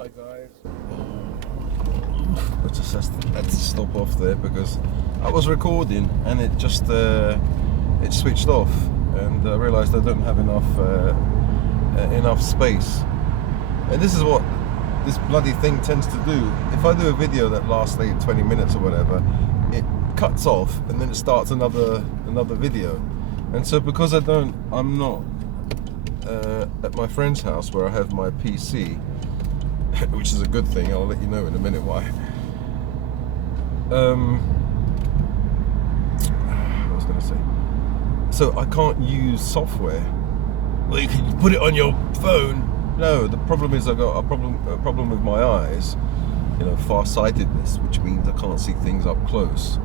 Hi guys. I just had to stop off there because I was recording and it just it switched off, and I realised I don't have enough space. And this is what this bloody thing tends to do. If I do a video that lasts like 20 minutes or whatever, it cuts off and then it starts another video. And so because I'm not at my friend's house where I have my PC, which is a good thing. I'll let you know in a minute why. What was I going to say? So I can't use software. Well, you can put it on your phone. No, the problem is I got a problem with my eyes. You know, farsightedness, which means I can't see things up close.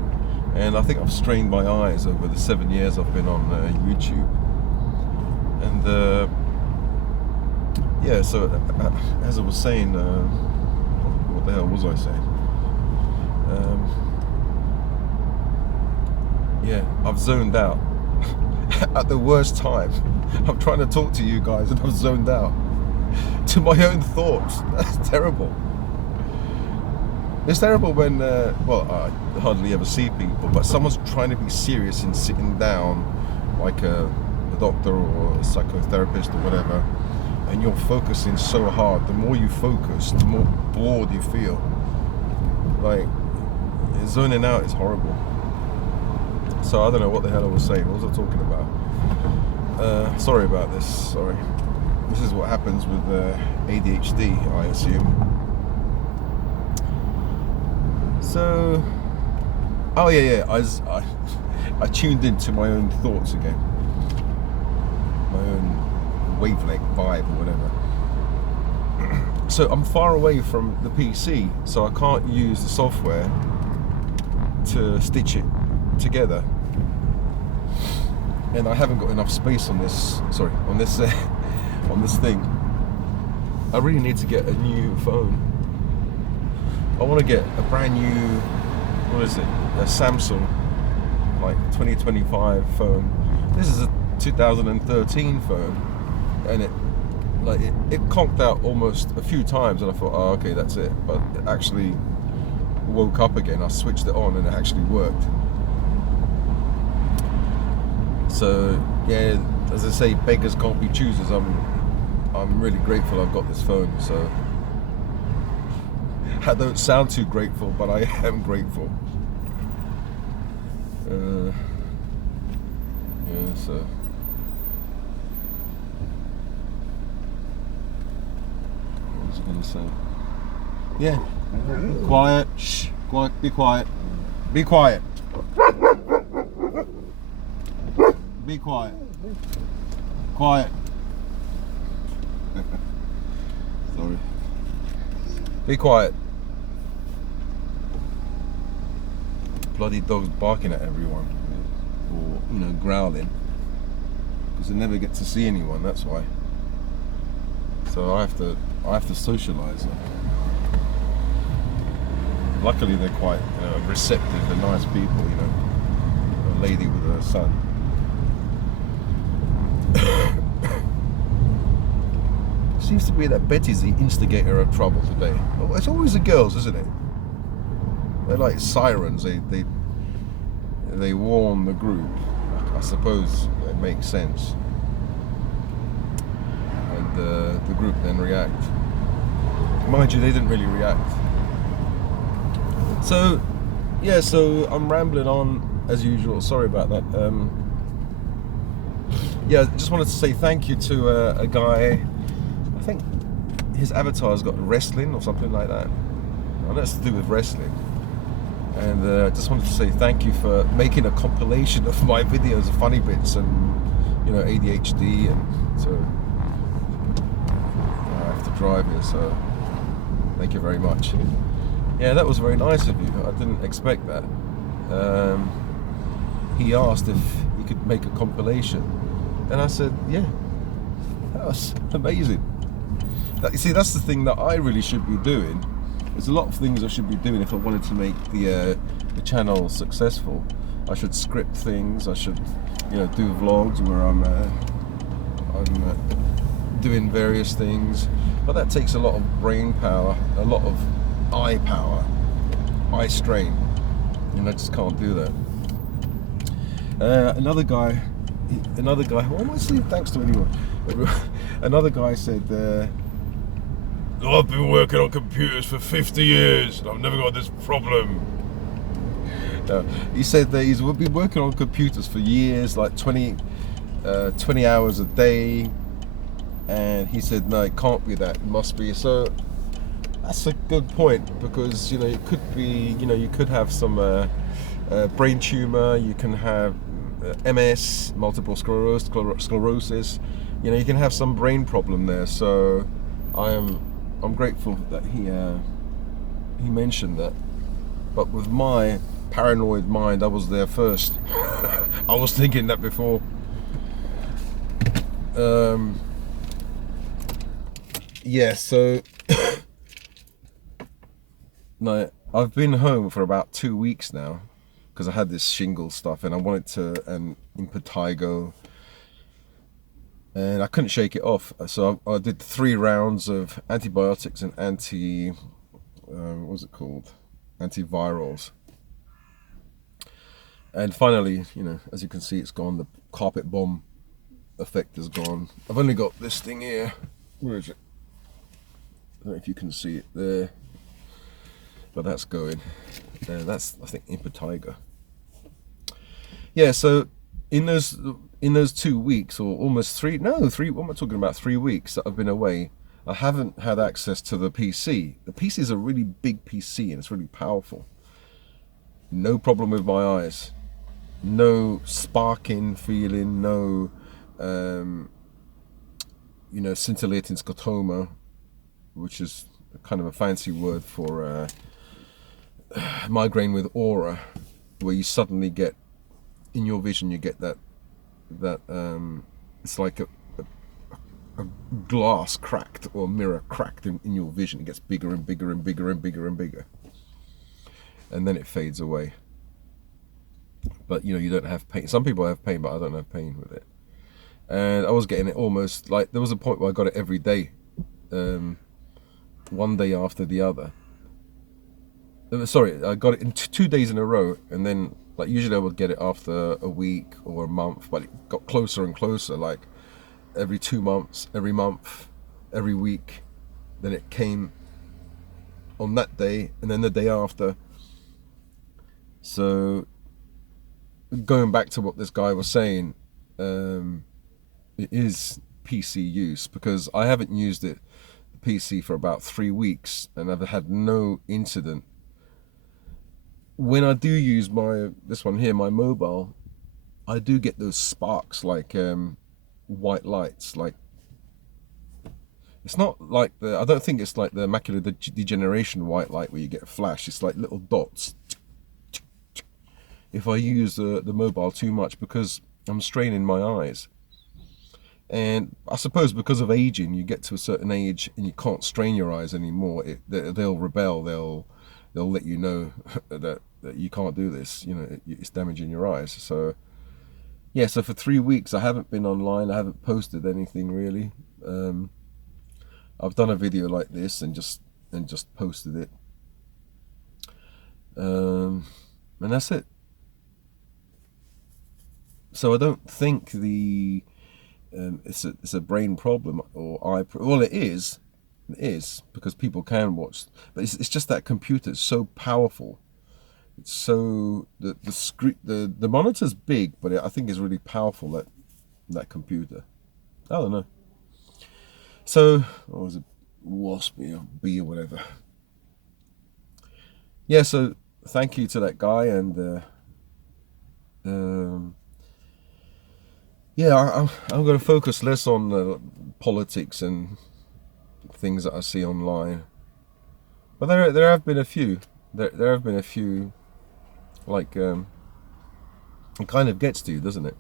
And I think I've strained my eyes over the 7 years I've been on YouTube. And yeah, so as I was saying, what the hell was I saying? Yeah, I've zoned out at the worst time. I'm trying to talk to you guys and I've zoned out to my own thoughts. That's terrible. It's terrible when, well, I hardly ever see people, but someone's trying to be serious and sitting down like a doctor or a psychotherapist or whatever, and you're focusing so hard. The more you focus, the more bored you feel. Like, zoning out is horrible. So I don't know what the hell I was saying. What was I talking about? Sorry about this. Sorry. This is what happens with ADHD, I assume. So, oh yeah, I tuned into my own thoughts again, my own wavelength, vibe, or whatever. So I'm far away from the PC, so I can't use the software to stitch it together, and I haven't got enough space on this. Sorry, on this on this thing. I really need to get a new phone. I want to get a brand new, what is it, a Samsung, like 2025 phone. This is a 2013 phone, and it conked out almost a few times, and I thought, oh, okay, that's it. But it actually woke up again. I switched it on, and it actually worked. So yeah, as I say, beggars can't be choosers. I'm really grateful I've got this phone. So I don't sound too grateful, but I am grateful. Yeah, so what was I going to say? Yeah, quiet. Shh, quiet. Be quiet. Be quiet. Be quiet. Quiet. Sorry. Be quiet. Bloody dogs barking at everyone, or growling, because they never get to see anyone. That's why. So I have to socialise them. Luckily, they're quite receptive and nice people. A lady with her son. Seems to be that Betty's the instigator of trouble today. It's always the girls, isn't it? They're like sirens. They warn the group. I suppose it makes sense. And the group then react. Mind you, they didn't really react. So, yeah, so I'm rambling on as usual. Sorry about that. Yeah, I just wanted to say thank you to a guy. I think his avatar's got wrestling or something like that. Well, that's to do with wrestling. And I just wanted to say thank you for making a compilation of my videos, of funny bits, and ADHD, and so I have to drive here. So thank you very much. Yeah, that was very nice of you. I didn't expect that. He asked if he could make a compilation, and I said, yeah, that was amazing. You see, that's the thing that I really should be doing. There's a lot of things I should be doing if I wanted to make the channel successful. I should script things. I should, do vlogs where I'm doing various things, but that takes a lot of brain power, a lot of eye power, eye strain, and I just can't do that. Another guy, who am I saying thanks to anyone? Another guy said, I've been working on computers for 50 years and I've never got this problem. He said that he's been working on computers for years, like 20 hours a day, and he said, no, it can't be that, it must be. So that's a good point, because it could be, you could have some brain tumor, you can have MS, multiple sclerosis, you can have some brain problem there. So I'm grateful that he mentioned that. But with my paranoid mind, I was there first. I was thinking that before. Yeah, so no, I've been home for about 2 weeks now, because I had this shingle stuff and I wanted to impetigo, and I couldn't shake it off. So I did 3 rounds of antibiotics and what was it called? Antivirals. And finally, as you can see, it's gone. The carpet bomb effect is gone. I've only got this thing here. Where is it? I don't know if you can see it there, but that's going. That's, I think, impetigo. Yeah, so in those 2 weeks, or almost 3, what am I talking about, 3 weeks that I've been away, I haven't had access to the PC. The PC is a really big PC and it's really powerful. No problem with my eyes. No sparking feeling, no scintillating scotoma, which is kind of a fancy word for migraine with aura, where you suddenly get, in your vision, you get that it's like a glass cracked, or a mirror cracked in your vision. It gets bigger and bigger and bigger and bigger and bigger, and then it fades away. But you don't have pain. Some people have pain, but I don't have pain with it. And I was getting it almost like, there was a point where I got it every day, one day after the other. Sorry, I got it in 2 days in a row, and then like usually I would get it after a week or a month, but it got closer and closer, like every 2 months, every month, every week. Then it came on that day, and then the day after. So going back to what this guy was saying, it is PC use, because I haven't used the PC for about 3 weeks and I've had no incident. When I do use this one here, my mobile, I do get those sparks, like white lights. Like, it's not like I don't think it's like the macular degeneration white light where you get a flash. It's like little dots if I use the mobile too much, because I'm straining my eyes. And I suppose because of aging, you get to a certain age and you can't strain your eyes anymore. They'll rebel. They'll let you know that you can't do this. It's damaging your eyes. So yeah, so for 3 weeks I haven't been online. I haven't posted anything really. I've done a video like this and just posted it. And that's it. So I don't think it's a brain problem or eye. Well, it is because people can watch, but it's just that computer is so powerful. It's so the screen, the monitor's big, but I think it's really powerful, that computer. I don't know. So, what was it, wasp or bee or whatever? Yeah. So thank you to that guy, and yeah, I'm going to focus less on politics and things that I see online. But there have been a few. There have been a few. Like, it kind of gets to you, doesn't it?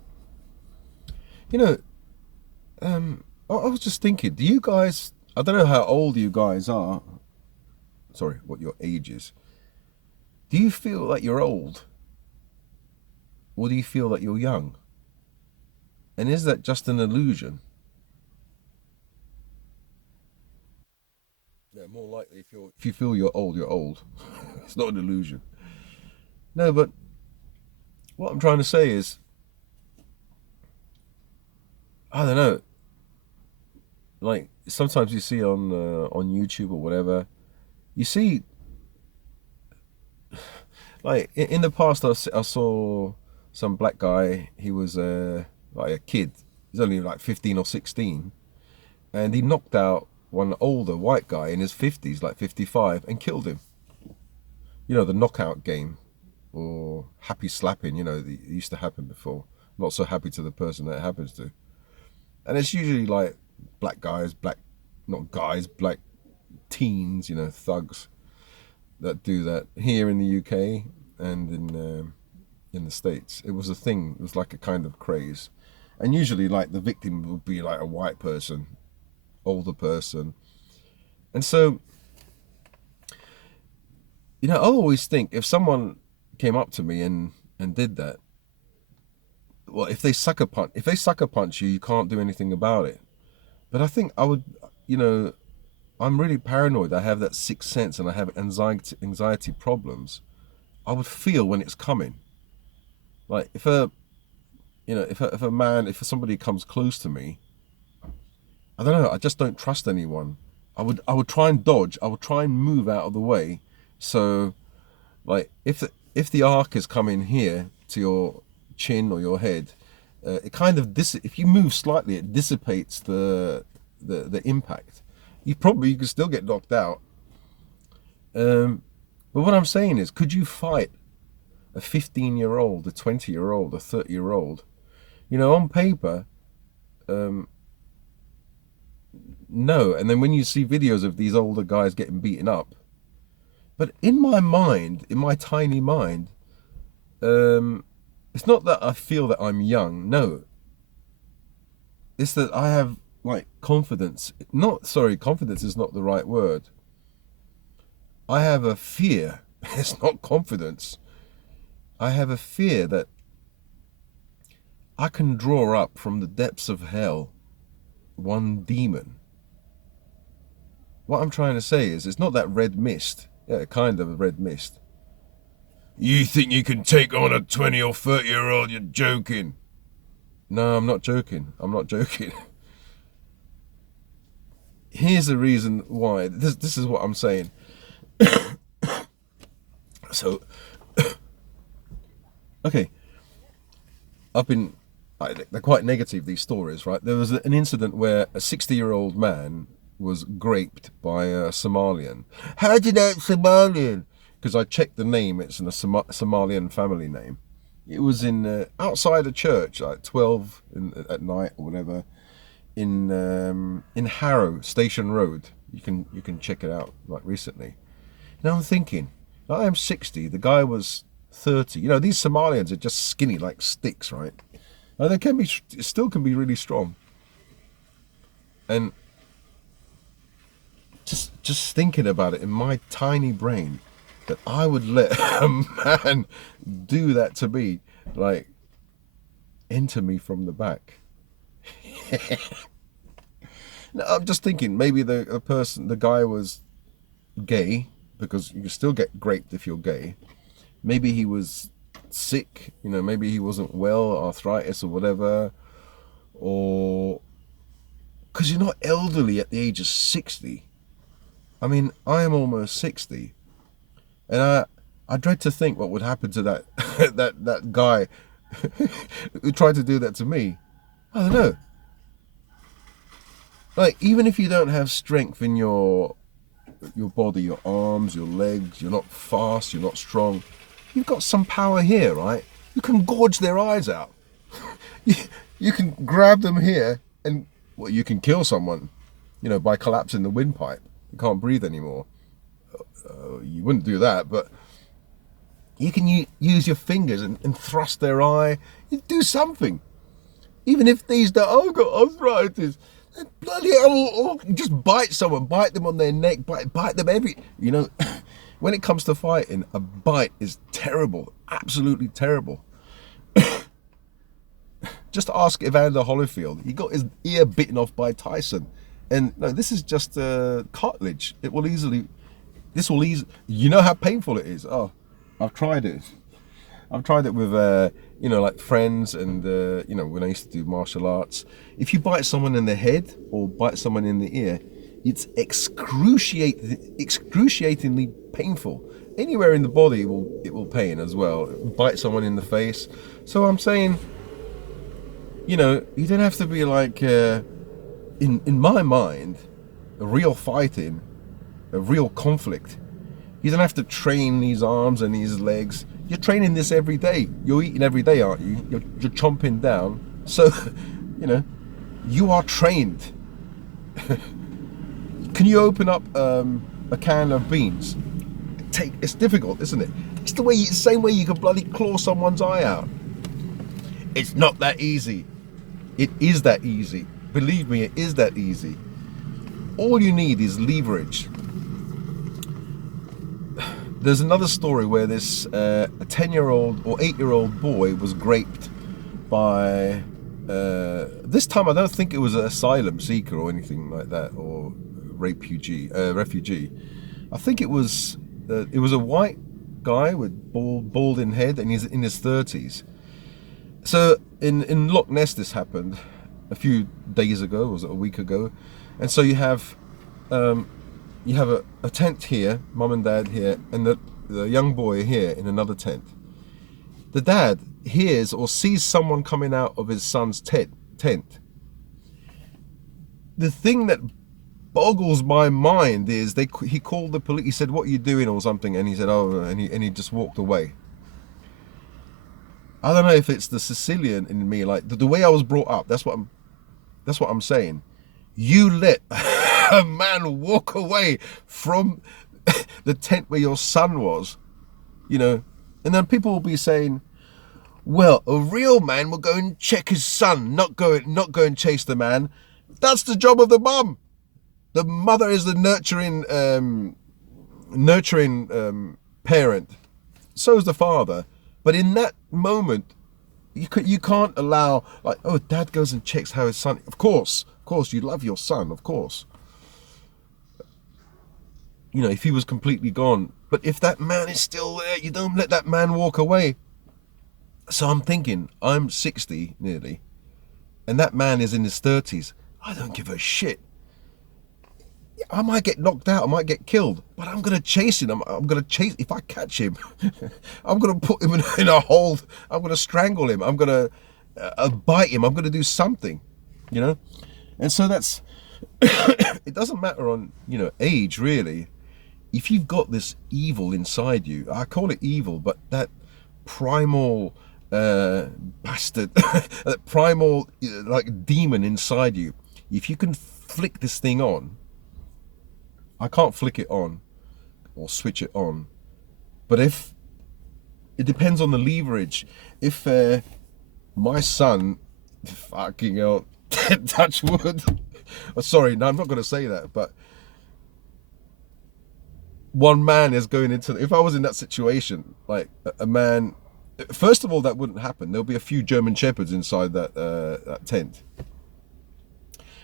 I was just thinking, do you guys? I don't know how old you guys are. Sorry, what your age is. Do you feel like you're old, or do you feel like you're young? And is that just an illusion? more likely if you feel you're old, you're old. It's not an illusion. No, but what I'm trying to say is, I don't know. Like sometimes you see on YouTube or whatever, you see like in the past I saw some black guy. He was like a kid. He's only like 15 or 16, and he knocked out one older white guy in his 50s, like 55, and killed him. You know, the knockout game, or happy slapping. You know, it used to happen before. Not so happy to the person that it happens to. And it's usually like black guys, not guys, black teens, you know, thugs that do that. Here in the UK and in the States, it was a thing. It was like a kind of craze. And usually like the victim would be like a white person, older person. And so, you know, I always think if someone came up to me and did that, well, if they sucker punch you, you can't do anything about it. But I think I would, you know, I'm really paranoid. I have that sixth sense, and I have anxiety problems. I would feel when it's coming. Like if somebody comes close to me, I don't know. I just don't trust anyone. I would try and dodge. I would try and move out of the way. So, like if the arc is coming here to your chin or your head, it kind of if you move slightly, it dissipates the impact. You can still get knocked out. But what I'm saying is, could you fight a 15-year-old, a 20-year-old, a 30-year-old? You know, on paper, no. And then when you see videos of these older guys getting beaten up, but in my mind, in my tiny mind, it's not that I feel that I'm young. No. It's that I have like confidence. Confidence is not the right word. I have a fear. It's not confidence. I have a fear that I can draw up from the depths of hell one demon. What I'm trying to say is, it's not that red mist. Yeah, kind of a red mist. You think you can take on a 20 or 30-year-old? You're joking. No, I'm not joking. I'm not joking. Here's the reason why. This is what I'm saying. So, okay. They're quite negative, these stories, right? There was an incident where a 60-year-old man was graped by a Somalian. How do you know it's Somalian? Because I checked the name. It's a Somalian family name. It was in outside a church, like 12 at night or whatever, in Harrow Station Road. You can check it out. Like recently. Now I'm thinking, I am 60. The guy was 30. You know, these Somalians are just skinny like sticks, right? Now they still can be really strong. And just thinking about it in my tiny brain, that I would let a man do that to me, like enter me from the back. No, I'm just thinking maybe the guy was gay, because you can still get raped if you're gay. Maybe he was sick, you know, maybe he wasn't well, arthritis or whatever, or because you're not elderly at the age of 60. I mean, I am almost 60, and I dread to think what would happen to that that guy who tried to do that to me. I don't know. Like, even if you don't have strength in your body, your arms, your legs, you're not fast, you're not strong, you've got some power here, right? You can gorge their eyes out. You can grab them here, and well, you can kill someone, you know, by collapsing the windpipe. You can't breathe anymore. You wouldn't do that, but you can use your fingers and thrust their eye. You do something. Even if these don't, I've got arthritis. Bloody hell, just bite someone, bite them on their neck, bite them you know, when it comes to fighting, a bite is terrible, absolutely terrible. Just ask Evander Holyfield. He got his ear bitten off by Tyson, And no, this is just cartilage. This will easily, you know how painful it is. Oh, I've tried it. I've tried it with, like friends and, when I used to do martial arts. If you bite someone in the head or bite someone in the ear, it's excruciatingly painful. Anywhere in the body, it will pain as well. Bite someone in the face. So I'm saying, you don't have to be like, in my mind, a real fighting, a real conflict. You don't have to train these arms and these legs. You're training this every day. You're eating every day, aren't you? You're chomping down. So, you are trained. Can you open up a can of beans? It's difficult, isn't it? It's the same way you can bloody claw someone's eye out. It's not that easy. It is that easy. Believe me, it is that easy. All you need is leverage. There's another story where this a 10-year-old or 8-year-old boy was raped by, this time I don't think it was an asylum seeker or anything like that, or refugee. I think it was a white guy with balding head, and he's in his 30s. So in Loch Ness this happened a few days ago, or was it a week ago? And so you have a tent here, mum and dad here, and the young boy here in another tent. The dad hears or sees someone coming out of his son's tent. The thing that boggles my mind is he called the police. He said, "What are you doing?" or something, and he said, "Oh," and he just walked away. I don't know if it's the Sicilian in me, like the way I was brought up. That's what I'm saying. You let a man walk away from the tent where your son was, and then people will be saying, well, a real man will go and check his son, not go and chase the man. That's the job of the mum. The mother is the nurturing parent. So is the father. But in that moment, you can't allow, like, oh, dad goes and checks how his son. Of course, you love your son, of course. If he was completely gone. But if that man is still there, you don't let that man walk away. So I'm thinking, I'm 60 nearly, and that man is in his 30s. I don't give a shit. I might get knocked out, I might get killed, but I'm going to chase him. I'm going to chase, if I catch him, I'm going to put him in a hold. I'm going to strangle him. I'm going to bite him. I'm going to do something, And so that's, it doesn't matter on, age really. If you've got this evil inside you, I call it evil, but that primal bastard, that primal like demon inside you, if you can flick this thing on, I can't flick it on or switch it on, but if it depends on the leverage. If my son, fucking hell, touch wood, sorry, no, I'm not going to say that, but one man is going into, if I was in that situation, like a man, first of all, that wouldn't happen. There'll be a few German Shepherds inside that tent.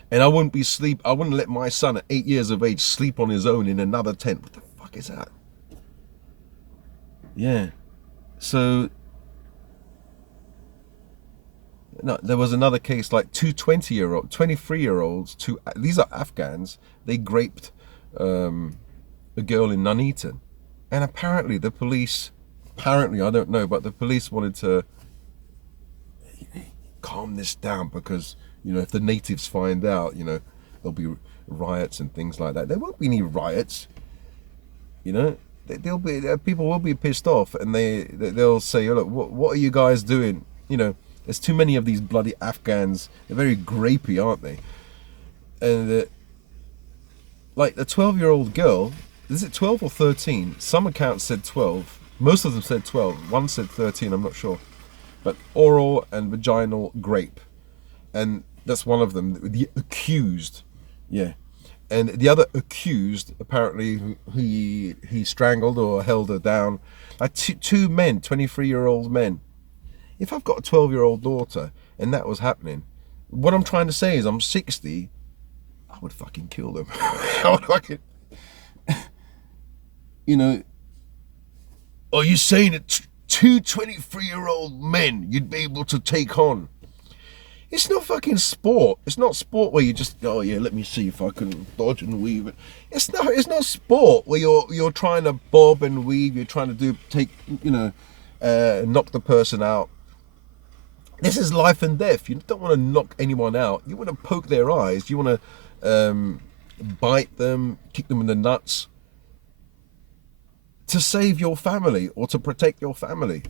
And I wouldn't let my son at 8 years of age sleep on his own in another tent. What the fuck is that? Yeah. So, no, there was another case, like two 23-year-olds, these are Afghans, they raped a girl in Nuneaton. And apparently the police, I don't know, but the police wanted to calm this down because, if the natives find out, there'll be riots and things like that. There won't be any riots, There'll be, people will be pissed off, and they'll say, oh, look, what are you guys doing? There's too many of these bloody Afghans. They're very grapey, aren't they? And like the 12-year-old girl, is it 12 or 13? Some accounts said 12. Most of them said 12. One said 13, I'm not sure. But oral and vaginal grape. And that's one of them, the accused. Yeah. And the other accused, apparently, he strangled or held her down. Like two men, 23-year-old men. If I've got a 12-year-old daughter and that was happening, what I'm trying to say is I'm 60, would fucking kill them. I would fucking, you know, are you saying that two 23-year-old men you'd be able to take on? It's not fucking sport. It's not sport where you just, oh yeah, let me see if I can dodge and weave it. It's not sport where you're trying to bob and weave, you're trying to knock the person out. This is life and death. You don't want to knock anyone out. You want to poke their eyes. You want to bite them, kick them in the nuts to save your family or to protect your family.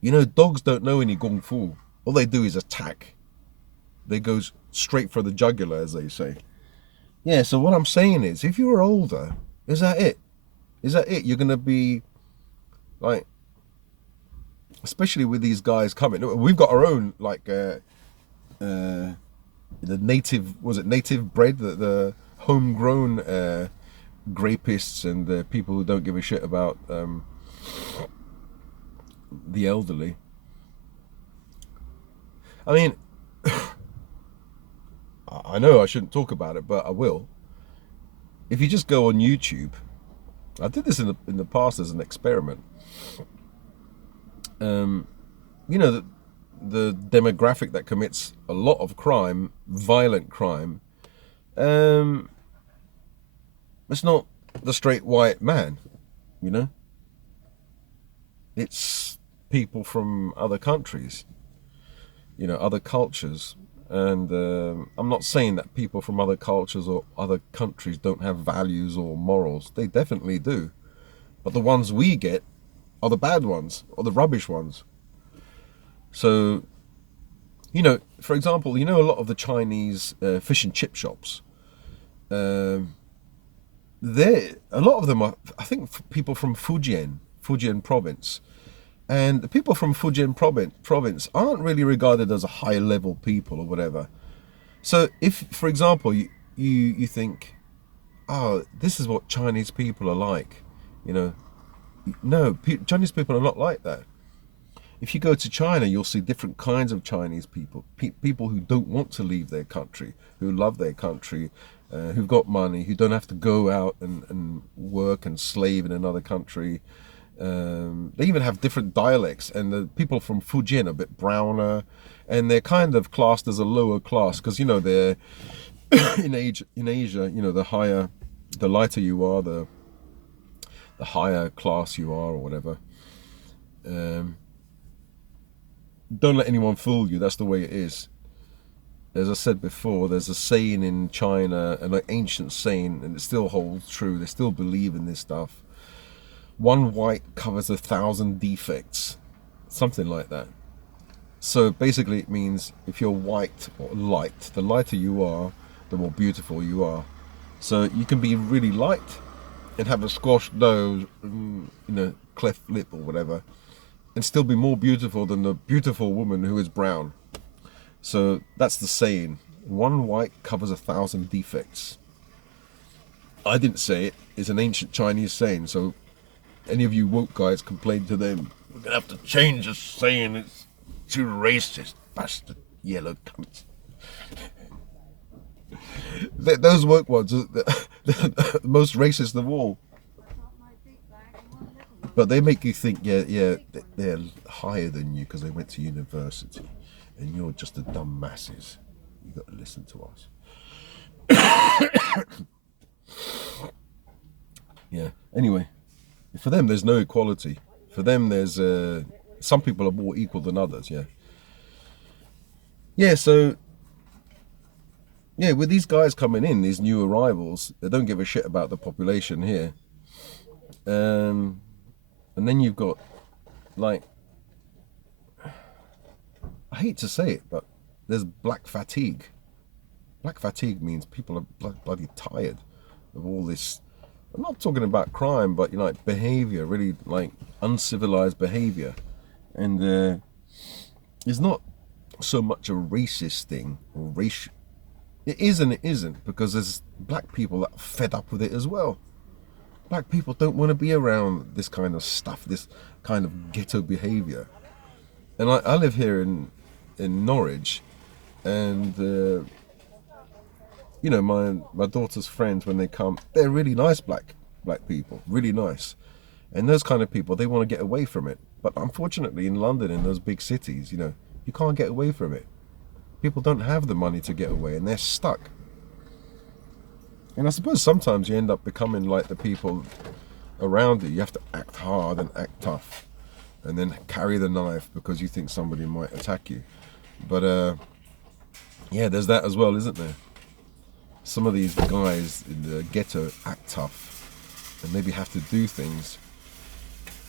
You know, dogs don't know any kung fu. All they do is attack. They go straight for the jugular, as they say. Yeah, so what I'm saying is, if you're older, is that it? Is that it? You're going to be, like, especially with these guys coming. We've got our own, like, the native, was it native bred? The homegrown grapists and the people who don't give a shit about the elderly. I mean, I know I shouldn't talk about it, but I will. If you just go on YouTube, I did this in the past as an experiment. You know, the demographic that commits a lot of crime, violent crime, it's not the straight white man, you know. It's people from other countries, you know, other cultures. And I'm not saying that people from other cultures or other countries don't have values or morals. They definitely do. But the ones we get are the bad ones, or the rubbish ones. So, you know, for example, you know, a lot of the Chinese fish and chip shops, a lot of them are, I think, people from Fujian province. And the people from Fujian province aren't really regarded as a high level people or whatever. So if, for example, you think, oh, this is what Chinese people are like, you know, no, Chinese people are not like that. If you go to China, you'll see different kinds of Chinese people, people who don't want to leave their country, who love their country, who've got money, who don't have to go out and work and slave in another country. They even have different dialects, and the people from Fujian are a bit browner, and they're kind of classed as a lower class because, you know, they're in Asia, you know, the lighter you are, the higher class you are, or whatever. Don't let anyone fool you. That's the way it is. As I said before, there's a saying in China, an ancient saying, and it still holds true. They still believe in this stuff. One white covers 1,000 defects, something like that. So basically it means if you're white or light, the lighter you are, the more beautiful you are. So you can be really light and have a squashed nose, you know, cleft lip or whatever, and still be more beautiful than the beautiful woman who is brown. So that's the saying. One white covers 1,000 defects. I didn't say it. It's an ancient Chinese saying. So any of you woke guys complain to them, we're going to have to change this saying. It's too racist, bastard yellow cunts. Those woke ones are the most racist of all. But they make you think, yeah, they're higher than you because they went to university. And you're just a dumb masses. You've got to listen to us. Yeah, anyway. For them, there's no equality. For them, there's some people are more equal than others. Yeah. So yeah, with these guys coming in, these new arrivals, they don't give a shit about the population here. And then you've got, like, I hate to say it, but there's black fatigue. Black fatigue means people are bloody tired of all this. I'm not talking about crime, but, you know, like behavior, really like uncivilized behavior. And it's not so much a racist thing or racial. It is and it isn't, because there's black people that are fed up with it as well. Black people don't want to be around this kind of stuff, this kind of ghetto behavior. And I live here in Norwich, And you know, my daughter's friends, when they come, they're really nice black people, really nice. And those kind of people, they want to get away from it. But unfortunately, in London, in those big cities, you know, you can't get away from it. People don't have the money to get away, and they're stuck. And I suppose sometimes you end up becoming like the people around you. You have to act hard and act tough, and then carry the knife because you think somebody might attack you. But yeah, there's that as well, isn't there? Some of these guys in the ghetto act tough and maybe have to do things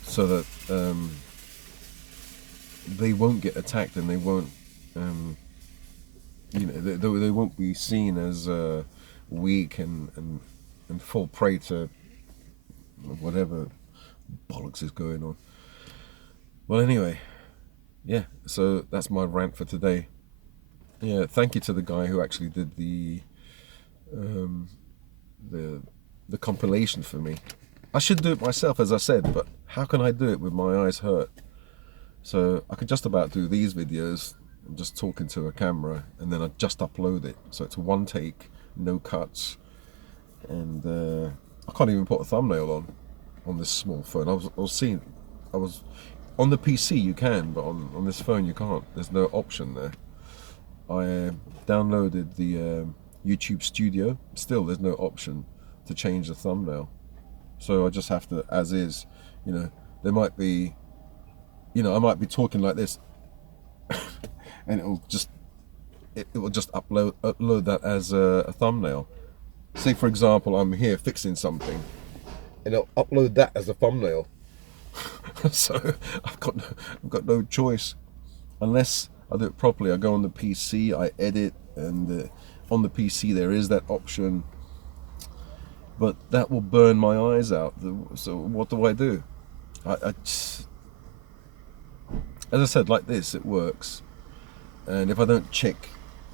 so that they won't get attacked, and they won't, you know, they won't be seen as weak and fall prey to whatever bollocks is going on. Well, anyway, yeah. So that's my rant for today. Yeah, thank you to the guy who actually did the compilation for me. I should do it myself, as I said, but how can I do it with my eyes hurt? So I could just about do these videos, I'm just talking to a camera, and then I just upload it. So it's one take, no cuts, and I can't even put a thumbnail on this small phone. I was on the PC you can, but on this phone you can't. There's no option there. I downloaded the YouTube Studio. Still, there's no option to change the thumbnail. So I just have to, as is, you know, there might be, you know, I might be talking like this and it will just upload that as a thumbnail. Say for example, I'm here fixing something and it'll upload that as a thumbnail. So I've got no choice unless I do it properly. I go on the PC, I edit, and on the PC there is that option, but that will burn my eyes out. So what do? As I said, like this, it works. And if I don't check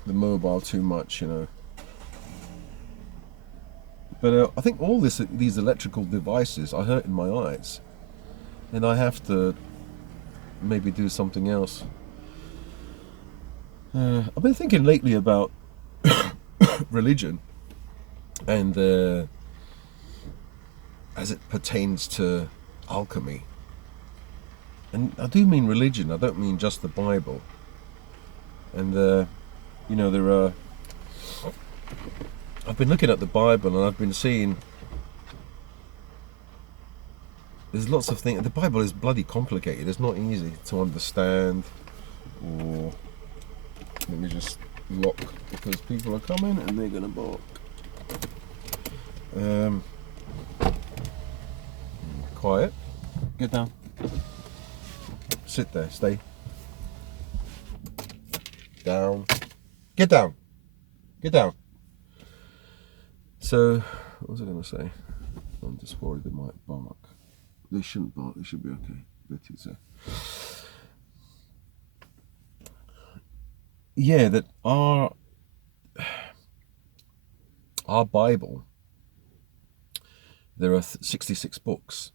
the mobile too much, you know. But I think all these electrical devices are hurting my eyes, and I have to maybe do something else. I've been thinking lately about religion, and as it pertains to alchemy. And I do mean religion, I don't mean just the Bible. And you know, I've been looking at the Bible, and I've been seeing there's lots of things. The Bible is bloody complicated. It's not easy to understand. Or let me just lock, because people are coming and they're gonna bark. Quiet. Get down. Sit there. Stay. Down. Get down. Get down. So, what was I going to say? I'm just worried they might bark. They shouldn't bark. They should be okay. Betty's there. Yeah, that our Bible, there are 66 books.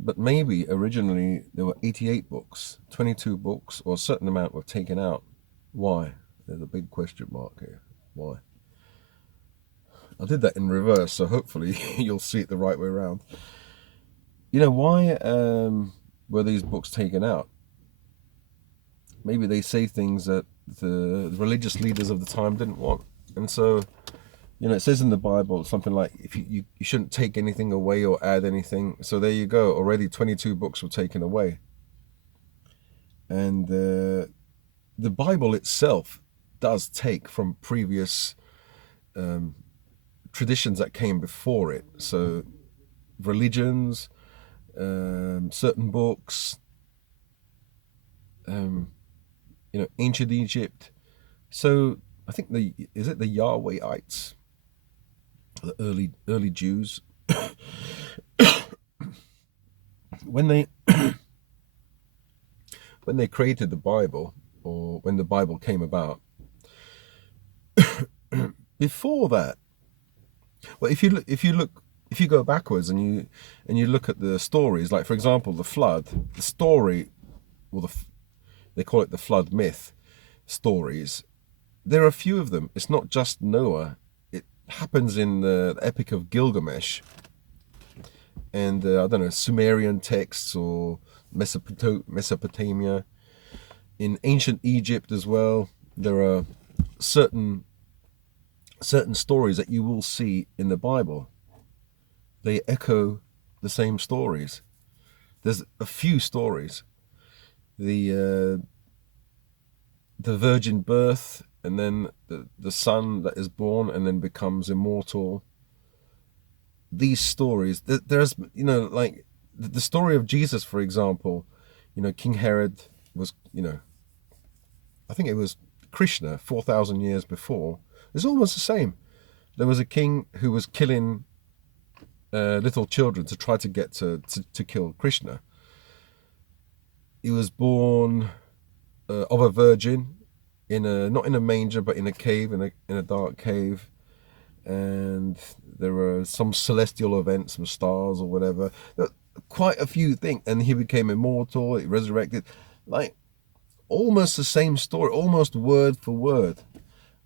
But maybe originally there were 88 books, 22 books, or a certain amount were taken out. Why? There's a big question mark here. Why? I did that in reverse, so hopefully you'll see it the right way around. You know, why were these books taken out? Maybe they say things that the religious leaders of the time didn't want. And so, you know, it says in the Bible something like, if you shouldn't take anything away or add anything. So there you go. Already 22 books were taken away. And the Bible itself does take from previous traditions that came before it. So religions, certain books, you know, ancient Egypt. So I think is it the Yahwehites? The early Jews, when they created the Bible, or when the Bible came about, before that, well, if you go backwards and you look at the stories, like for example the flood, the story, or they call it the flood myth stories, there are a few of them. It's not just Noah. It happens in the Epic of Gilgamesh and I don't know, Sumerian texts or Mesopotamia. In ancient Egypt as well, there are certain stories that you will see in the Bible. They echo the same stories. There's a few stories. The virgin birth, and then the son that is born and then becomes immortal. These stories, there's, you know, like the story of Jesus, for example, you know, King Herod was, you know, I think it was Krishna 4,000 years before. It's almost the same. There was a king who was killing little children to try to get to kill Krishna. He was born of a virgin in a, not in a manger, but in a cave, in a dark cave. And there were some celestial events, some stars or whatever. Quite a few things. And he became immortal, he resurrected. Like, almost the same story, almost word for word.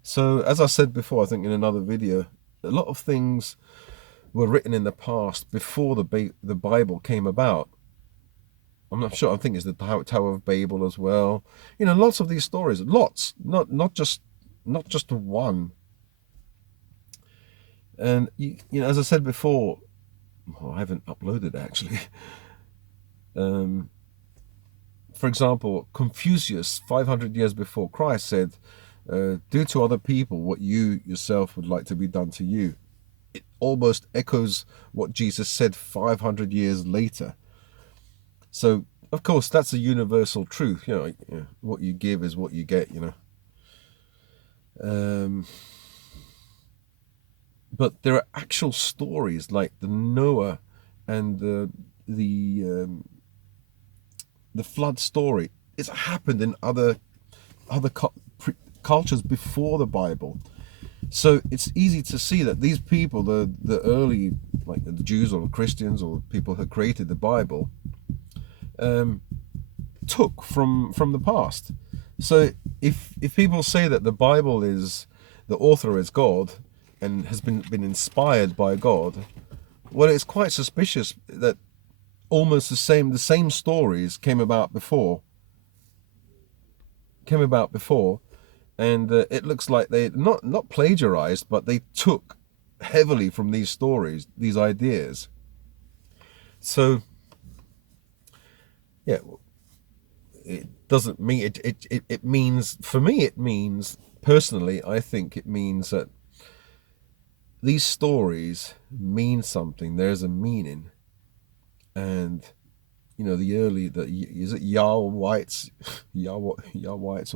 So, as I said before, I think in another video, a lot of things were written in the past before the Bible came about. I'm not sure. I think it's the Tower of Babel as well. You know, lots of these stories, lots, not just one. And you know, as I said before, well, I haven't uploaded actually. For example, Confucius, 500 years before Christ, said, "Do to other people what you yourself would like to be done to you." It almost echoes what Jesus said 500 years later. So, of course, that's a universal truth. You know, what you give is what you get. You know. But there are actual stories like the Noah and the flood story. It's happened in other cultures before the Bible. So it's easy to see that these people, the early, like the Jews or the Christians or people who created the Bible, took from the past. So if people say that the Bible is, the author is God and has been inspired by God, well, it's quite suspicious that almost the same stories came about before, and it looks like they not plagiarized, but they took heavily from these stories, these ideas. So yeah, it doesn't mean it means, for me, it means personally, I think it means that these stories mean something. There's a meaning. And you know, is it Yah Whites